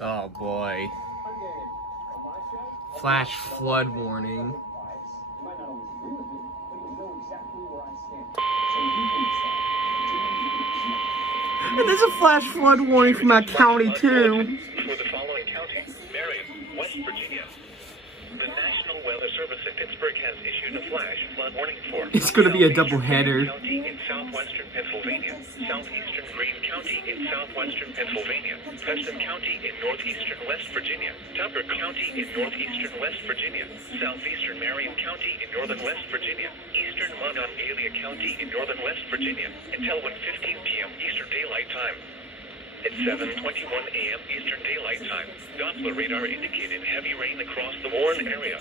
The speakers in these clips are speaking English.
Oh boy. Flash flood warning. And there's a flash flood warning from that county too. For the following counties: Marion, West Virginia. The National Weather Service in Pittsburgh has issued a flash flood warning for It's going to be a double header. County in southwestern Pennsylvania, southeastern Greene County in southwestern Pennsylvania, Preston County in northeastern West Virginia, Tucker County in northeastern West Virginia, southeastern Marion County in northern West Virginia, eastern Monongalia County in northern West Virginia, until 1:15 p.m. Eastern Daylight Time. At 7:21 a.m. Eastern Daylight Time, Doppler radar indicated heavy rain across the Warren area.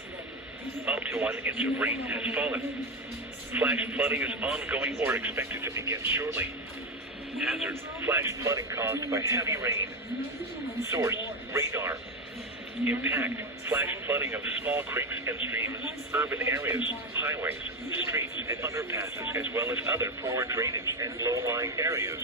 Up to 1 inch of rain has fallen. Flash flooding is ongoing or expected to begin shortly. Hazard: flash flooding caused by heavy rain. Source: radar. Impact: flash flooding of small creeks and streams, urban areas, highways, streets, and underpasses, as well as other poor drainage and low-lying areas.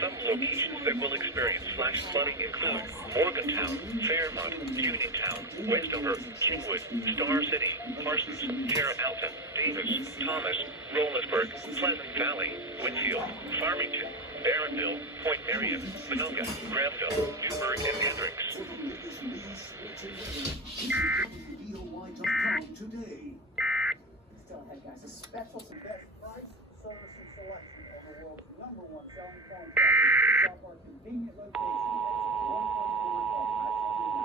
Some locations that will experience flash flooding include Morgantown, Fairmont, Uniontown, Westover, Kingwood, Star City, Parsons, Terra Alta, Davis, Thomas, Rollesburg, Pleasant Valley, Winfield, Farmington, Barronville, Point Marion, Monongah, Granville, Newburgh, and Hendricks. Today. Still ahead, guys. A special best price, service, and selection on the world's #1 selling phone company. Shop our convenient location. Exit 121 off I-79.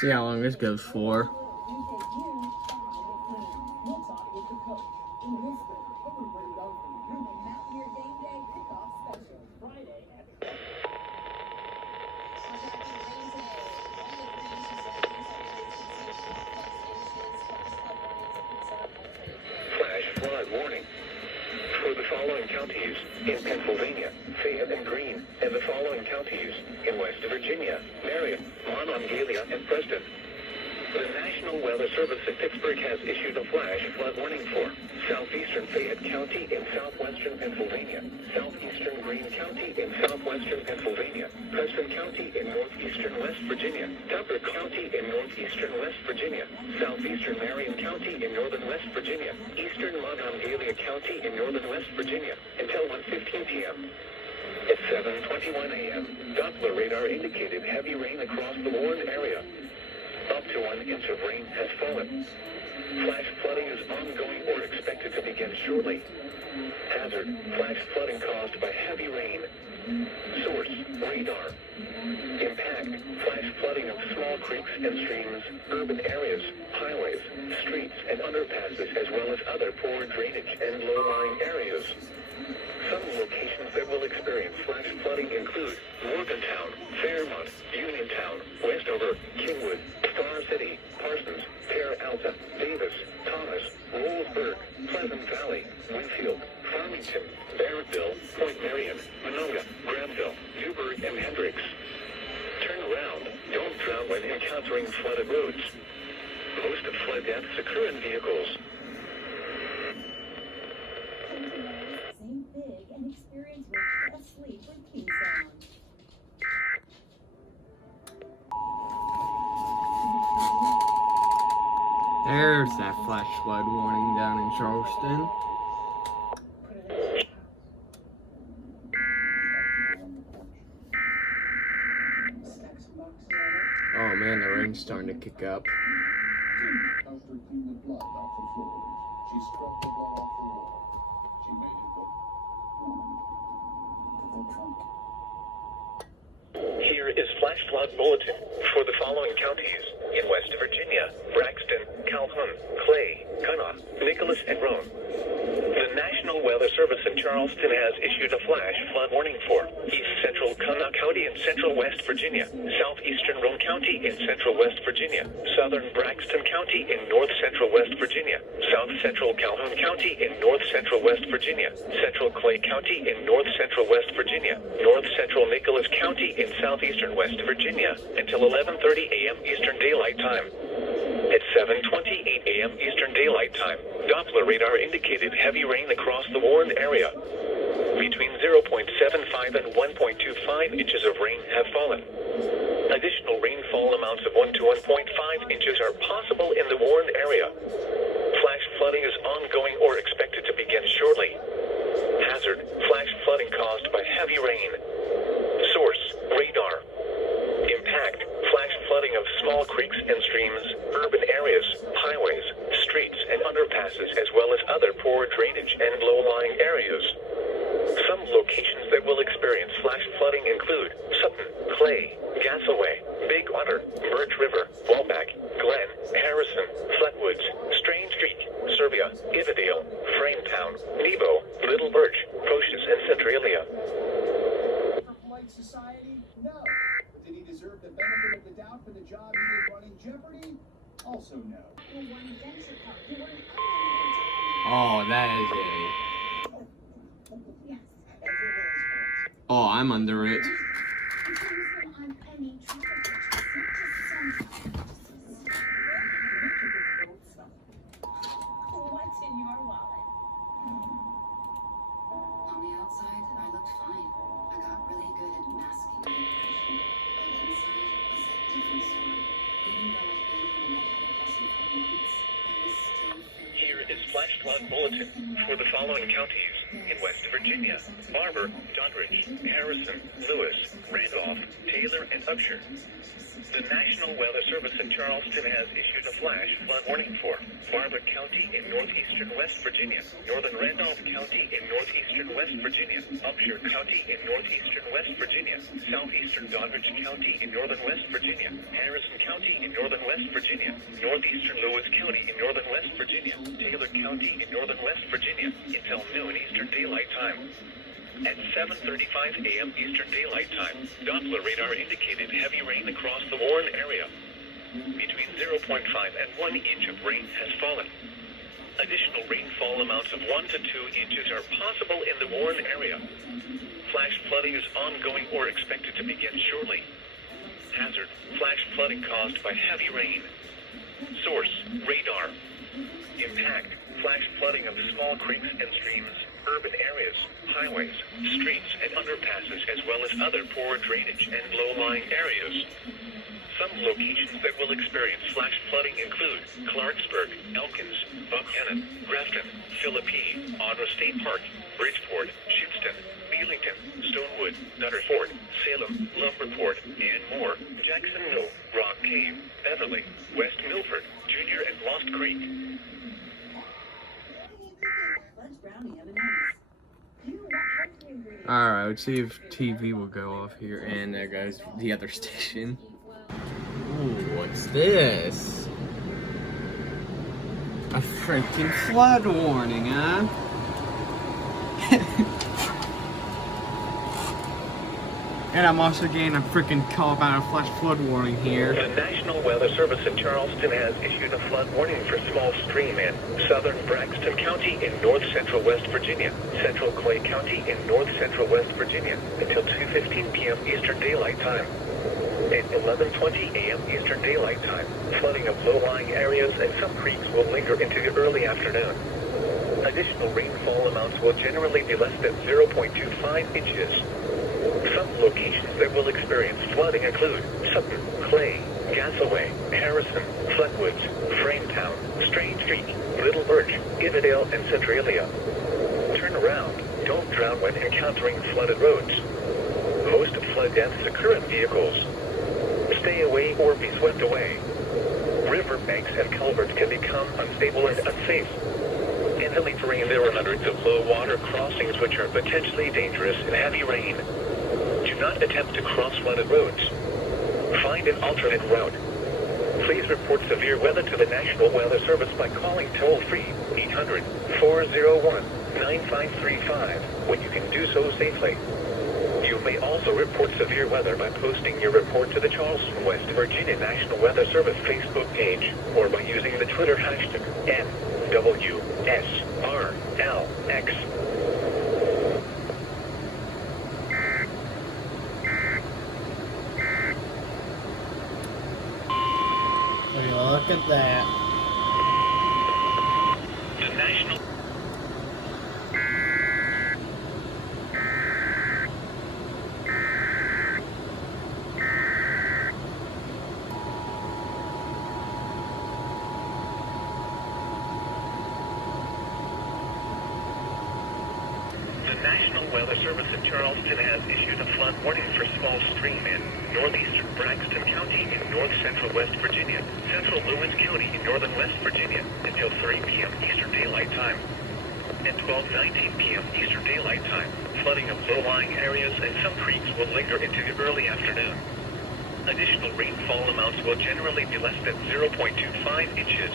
See how long this goes for. Flash flood warning for the following counties in Pennsylvania, Fayette and Greene, and the following counties in West Virginia, Marion, Monongalia, and Preston. The National Weather Service in Pittsburgh has issued a flash flood warning for southeastern Fayette County in southwestern Pennsylvania, southeastern Greene County in southwestern Pennsylvania, Preston County in northeastern West Virginia, Tucker County in northeastern West Virginia, southeastern Marion County in northern West Virginia, eastern Monongalia County in northern West Virginia, until 1:15 p.m. At 7:21 a.m., Doppler radar indicated heavy rain across the Warren area. Up to 1 inch of rain has fallen. Flash flooding is ongoing or expected to begin shortly. Hazard: flash flooding caused by heavy rain. Source: radar. Impact: flash flooding of small creeks and streams, urban areas, highways, streets, and underpasses, as well as other poor drainage and low-lying areas. Some locations that will experience flash flooding include Morgantown, Fairmont, Uniontown, Westover, Kingwood, Star City, Parsons, Terra Alta, Davis, Thomas, Rollesburg, Pleasant Valley, Winfield, Farmington, Barronville, Point Marion, Monongah, Granville, Newburgh, and Hendricks. Turn around. Don't drown when encountering flooded roads. Most of flood deaths occur in vehicles. Same big and experience rich asleep with King Sound. There's that flash flood warning down in Charleston. Oh man, the rain's starting to kick up. After clean the blood off the floors, she scrubbed the blood off the wall. She made it look normal. The trunk. Here is flash flood bulletin for the following counties in West Virginia: Braxton, Calhoun, Clay, Kanawha, Nicholas, and Roane. The National National Weather Service in Charleston has issued a flash flood warning for East Central Connaught County in central West Virginia, Southeastern Roane County in central West Virginia, Southern Braxton County in north central West Virginia, South Central Calhoun County in north central West Virginia, Central Clay County in north central West Virginia, North Central Nicholas County in southeastern West Virginia until 11:30 a.m. Eastern Daylight Time. At 7:28 a.m. Eastern Daylight Time, Doppler radar indicated heavy rain across the warned area. Between 0.75 and 1.25 inches of rain have fallen. Additional rainfall amounts of 1 to 1.5 inches are possible in the warned area. Flash flooding is ongoing or expected to begin shortly. Hazard: flash flooding caused by heavy rain. Source: radar. Impact: flash flooding of small creeks and streams, urban areas, highways, streets, and underpasses, as well as other poor drainage and low-lying areas. Some locations that will experience flash flooding include Sutton, Clay, Gasaway, Big Otter, Birch River, Walback, Glen, Harrison, Flatwoods, Strange Creek, Serbia, Ivadale, Frametown, Nebo, Little Birch, Pocious, and Centralia. Polite society? No. Did he deserve the benefit of the doubt for the job he did running Jeopardy? Also no. Oh, that is Oh, I'm under it. What's in your wallet? On the outside, I looked fine. I got really good at masking my depression. But inside was a different story. Even though I'd been on an antidepressant for months, I was still feeling. Here is Flash Flood Bulletin for the following counties in West Virginia: Barber, Doddridge, Harrison, Lewis, Randolph, Taylor, and Upshur. The National Weather Service in Charleston has issued a flash flood warning for Barber County in northeastern West Virginia, northern Randolph County in northeastern West Virginia, Upshur County in northeastern West Virginia, southeastern Doddridge County in northern West Virginia, Harrison County in northern West Virginia, northeastern Lewis County in northern West Virginia, Taylor County in northern West Virginia until noon Eastern Daylight Time. At 7:35 a.m. Eastern Daylight Time, Doppler radar indicated heavy rain across the warned area. Between 0.5 and 1 inch of rain has fallen. Additional rainfall amounts of 1 to 2 inches are possible in the warned area. Flash flooding is ongoing or expected to begin shortly. Hazard: flash flooding caused by heavy rain. Source: radar. Impact: flash flooding of small creeks and streams, urban areas, highways, streets, and underpasses, as well as other poor drainage and low-lying areas. Some locations that will experience flash flooding include Clarksburg, Elkins, Buchanan, Grafton, Philippi, Audra State Park, Bridgeport, Houston, Belington, Stonewood, Nutterford, Salem, Lumberport, and more, Jacksonville, Rock Cave, Beverly, West Milford, Junior, and Lost Creek. Alright, let's see if TV will go off here. And there goes the other station. Ooh, what's this? A freaking flood warning, huh? And I'm also getting a freaking call about a flash flood warning here. The National Weather Service in Charleston has issued a flood warning for small stream in southern Braxton County in north central West Virginia, central Clay County in north central West Virginia until 2:15 p.m. Eastern Daylight Time. At 11:20 a.m. Eastern Daylight Time, flooding of low-lying areas and some creeks will linger into the early afternoon. Additional rainfall amounts will generally be less than 0.25 inches. Some locations that will experience flooding include Sutton, Clay, Gasaway, Harrison, Flatwoods, Frametown, Strange Creek, Little Birch, Ivadale, and Centralia. Turn around. Don't drown when encountering flooded roads. Most flood deaths occur in vehicles. Stay away or be swept away. River banks and culverts can become unstable and unsafe. In hilly terrain, there are hundreds of low-water crossings which are potentially dangerous in heavy rain. Do not attempt to cross flooded roads. Find an alternate route. Please report severe weather to the National Weather Service by calling toll-free 800-401-46 9535 when you can do so safely. You may also report severe weather by posting your report to the Charleston, West Virginia National Weather Service Facebook page or by using the Twitter hashtag NWSRLX. Look at that. The National Weather Service in Charleston has issued a flood warning for small stream in northeastern Braxton County in north central West Virginia, central Lewis County in northern West Virginia until 3 p.m. Eastern Daylight Time. At 12:19 p.m. Eastern Daylight Time, flooding of low-lying areas and some creeks will linger into the early afternoon. Additional rainfall amounts will generally be less than 0.25 inches.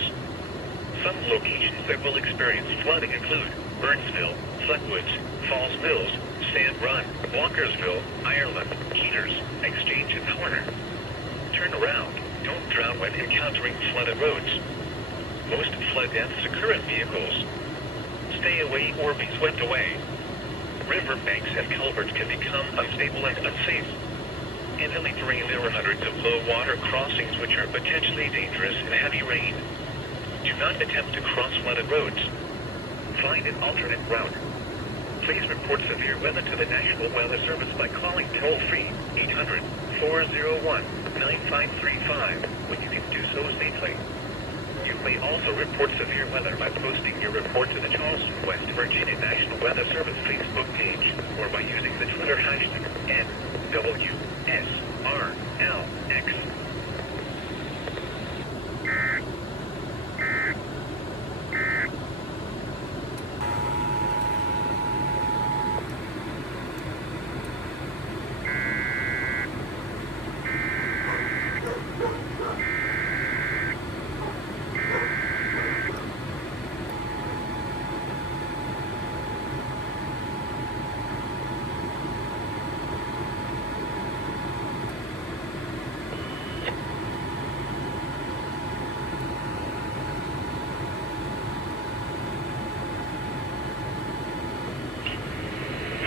Some locations that will experience flooding include Burnsville, Fleetwoods, Falls Mills, Sand Run, Walkersville, Ireland, Keeters, Exchange, and Horner. Turn around. Don't drown when encountering flooded roads. Most flood deaths occur in vehicles. Stay away or be swept away. River banks and culverts can become unstable and unsafe. In hilly terrain, there are hundreds of low water crossings which are potentially dangerous in heavy rain. Do not attempt to cross flooded roads. Find an alternate route. Please report severe weather to the National Weather Service by calling toll-free 800-401-9535 when you can do so safely. You may also report severe weather by posting your report to the Charleston, West Virginia National Weather Service Facebook page or by using the Twitter hashtag NWSRLX.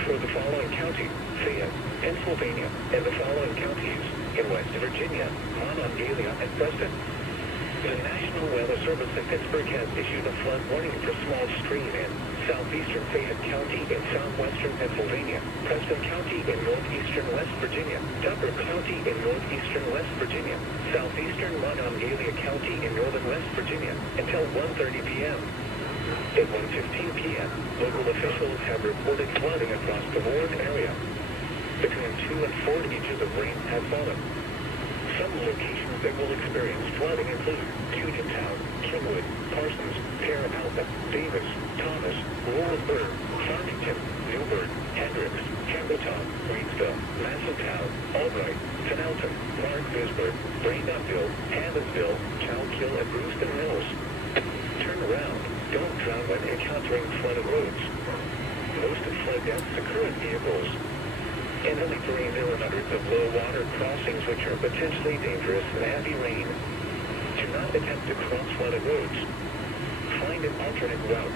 For the following counties, Fayette, Pennsylvania, and the following counties in West Virginia, Monongalia, and Preston. The National Weather Service in Pittsburgh has issued a flood warning for small stream in southeastern Fayette County in southwestern Pennsylvania, Preston County in northeastern West Virginia, Tucker County in northeastern West Virginia, southeastern Monongalia County in northern West Virginia until 1:30 p.m. At 1:15 p.m., local officials have reported flooding across the Ward area. Between 2 and 4 inches of rain have fallen. Some locations that will experience flooding include Uniontown, Kingwood, Parsons, Parra Alta, Davis, Thomas, Rollsburg, Farmington, Newburgh, Hendricks, Campbelltown, Reedsville, Massilltown, Albright, Fenelton, Mark Bisburg, Brainerdville, Hammondsville, Chowkill, and Brewston Mills. Turn around. Don't drown when encountering flooded roads. Most of flood deaths occur in vehicles. In hilly terrain, there are hundreds of low water crossings which are potentially dangerous in heavy rain. Do not attempt to cross flooded roads. Find an alternate route.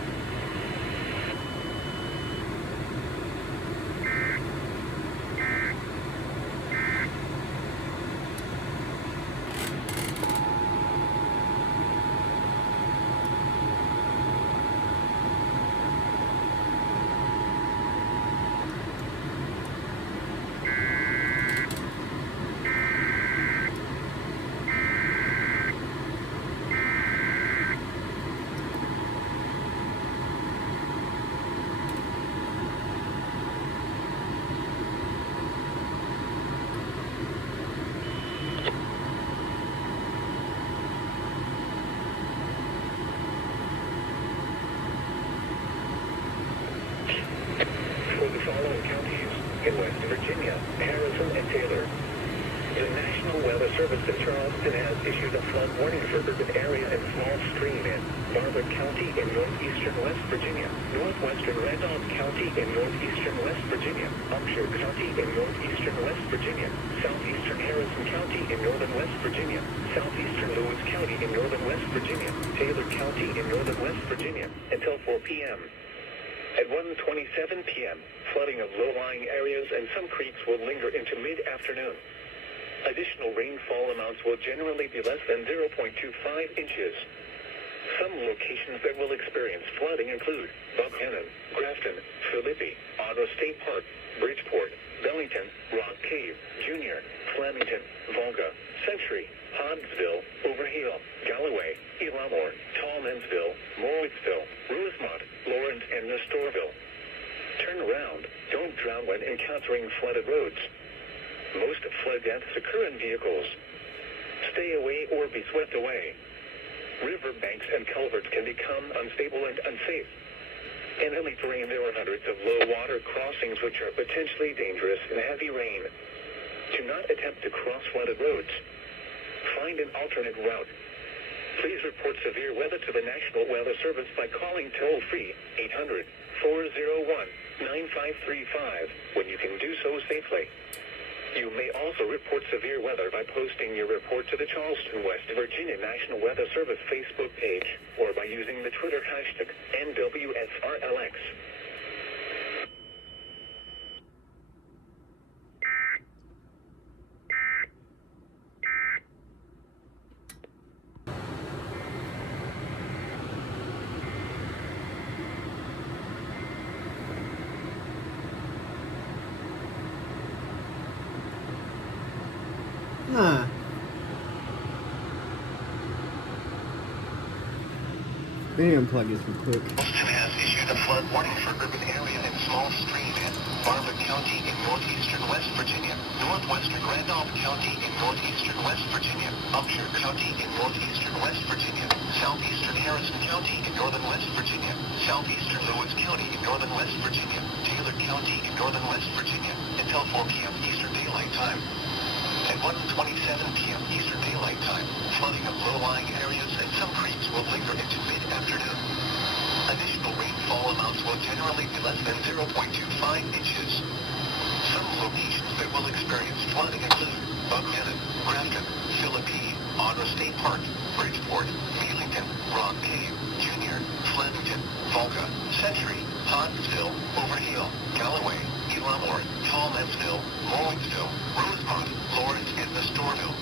Service in Charleston has issued a flood warning for urban area and small stream in Barber County in northeastern West Virginia, northwestern Randolph County in northeastern West Virginia, Upshur County in northeastern West Virginia, southeastern Harrison County in northern West Virginia, southeastern Lewis County in northern West Virginia, Taylor County in northern West Virginia, until 4 p.m. At 1:27 p.m., flooding of low-lying areas and some creeks will linger into mid-afternoon. Additional rainfall amounts will generally be less than 0.25 inches. Some locations that will experience flooding include Buckhannon, Grafton, Philippi, Otto State Park, Bridgeport, Bellington, Rock Cave, Junior, Flemington, Volga, Century, Hodgesville, Overhill, Galloway, Elamore, Tallmansville, Morricksville, Rosemont, Lawrence, and Nestorville. Turn around. Don't drown when encountering flooded roads. Most flood deaths occur in vehicles. Stay away or be swept away. River banks and culverts can become unstable and unsafe. In hilly terrain, there are hundreds of low water crossings which are potentially dangerous in heavy rain. Do not attempt to cross flooded roads. Find an alternate route. Please report severe weather to the National Weather Service by calling toll-free 800-401-9535 when you can do so safely. You may also report severe weather by posting your report to the Charleston, West Virginia National Weather Service Facebook page or by using the Twitter hashtag NWSRLX. Huh. Let me unplug this real quick. Charleston has issued a flood warning for urban area and small stream in Barber County in northeastern West Virginia, northwestern Randolph County in northeastern West Virginia, Upshur County in northeastern West Virginia, southeastern Harrison County in northern West Virginia, southeastern Lewis County in northern West Virginia, Taylor County in northern West Virginia, until 4 p.m. Eastern Daylight Time. At 1:27 p.m. Eastern Daylight Time, flooding of low-lying areas and some creeks will linger into mid-afternoon. Additional rainfall amounts will generally be less than 0.25 inches. Some locations that will experience flooding include Buckhannon, Grafton, Philippi, Otto State Park, Bridgeport, Mannington, Rock Cave, Junior, Flemington, Volga, Century, Hodgesville, Overhill, Galloway, Elamore, Tallmansville, Morricksville, Rosemont, Lawrence, and Nestorville.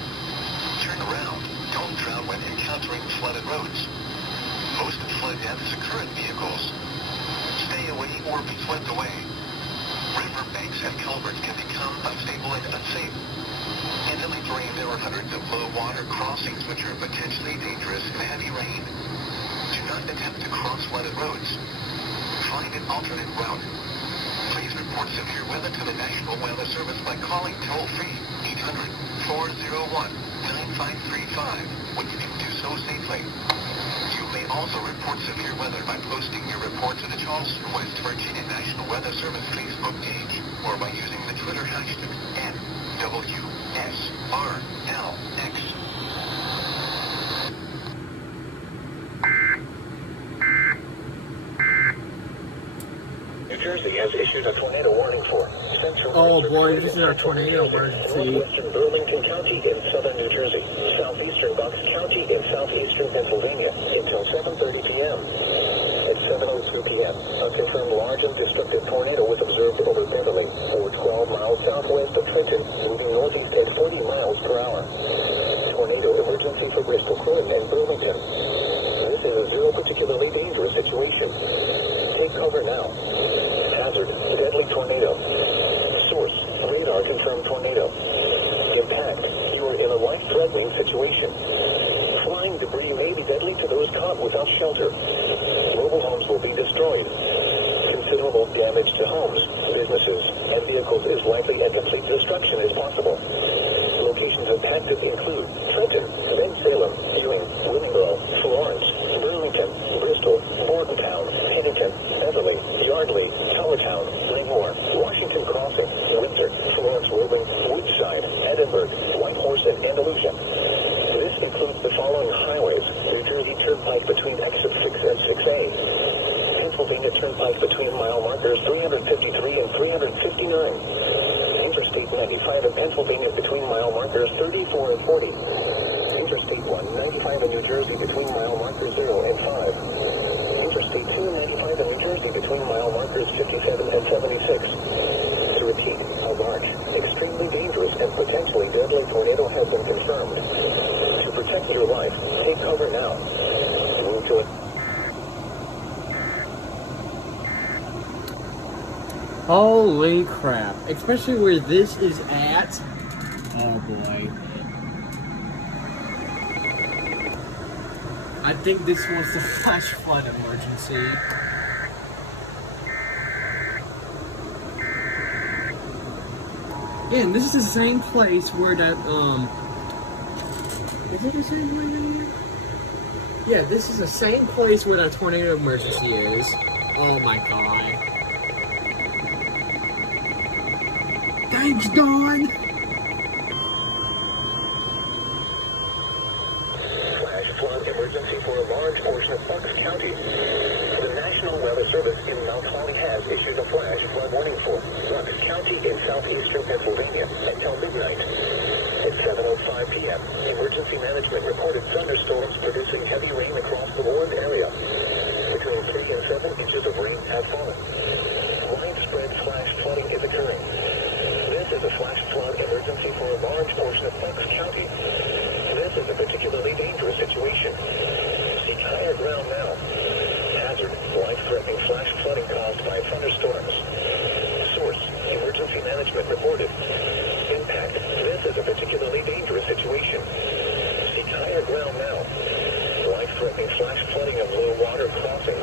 Turn around. Don't drown when encountering flooded roads. Most flood deaths occur in vehicles. Stay away or be swept away. River banks and culverts can become unstable and unsafe. In hilly terrain, there are hundreds of low water crossings which are potentially dangerous in heavy rain. Do not attempt to cross flooded roads. Find an alternate route. Please report severe weather to the National Weather Service by calling toll-free 800-401-9535 when you can do so safely. You may also report severe weather by posting your report to the Charleston, West Virginia National Weather Service Facebook page or by using the Twitter hashtag NWSRLX. New Jersey has issued a tornado warning for central. Oh boy, this is our tornado emergency. Northwestern Burlington County in southern New Jersey, southeastern Bucks County in southeastern Pennsylvania until 7:30 p.m. At 7:02 p.m., a confirmed large and destructive tornado was observed over Beverly, or 12 miles southwest of Trenton, moving northeast at 40 miles per hour. Tornado emergency for Bristol, Clinton, and Burlington. This is a zero particularly dangerous situation. Take cover now. Hazard, deadly tornado. Source, radar confirmed tornado. Impact, you are in a life-threatening situation. Flying debris may be deadly to those caught without shelter. Mobile homes will be destroyed. Considerable damage to homes, businesses, and vehicles is likely and complete destruction is possible. Locations impacted include Trenton, Salem, Ewing, Willingboro, Florence, Burlington, Bristol, Bordentown, Pennington, Beverly, Yardley, Towertown, Lemoore, Washington Crossing, Windsor, Florence Rubin, Woodside, Edinburgh, Whitehorse, Jefferson, and Illusion. This includes the following highways: New Jersey Turnpike between exit 6 and 6A, Pennsylvania Turnpike between mile markers 353 and 359, Interstate 95 in Pennsylvania between mile markers 34 and 40, Interstate 195 in New Jersey between mile markers 0 and 5, Interstate 295 in New Jersey between mile markers 57 and 76. To repeat, a large, extremely dangerous, and potentially deadly tornado has been confirmed. To protect your life, take cover now. Move to it. Holy crap. Especially where this is at. Oh boy. I think this one's the flash flood emergency. Yeah, and this is the same place where that, is it the same place? Yeah, this is the same place where that tornado emergency is. Oh my god. Thanks, Dawn! Flash flood emergency for a large portion of Bucks County. The National Weather Service in Mount Holly has issued a flash flood warning for Bucks County in southeastern Pennsylvania until midnight. At 7:05 p.m., Emergency Management reported thunderstorms producing heavy rain across the Warren area. Between 3 and 7 inches of rain have fallen. Widespread flash flooding is occurring. This is a flash flood emergency for a large portion of Bucks County. This is a particularly dangerous situation. Seek higher ground now. Hazard, life-threatening flash flooding caused by thunderstorms. Source, Emergency Management reported. Impact, this is a particularly dangerous situation. Seek higher ground now. Life-threatening flash flooding of low water crossing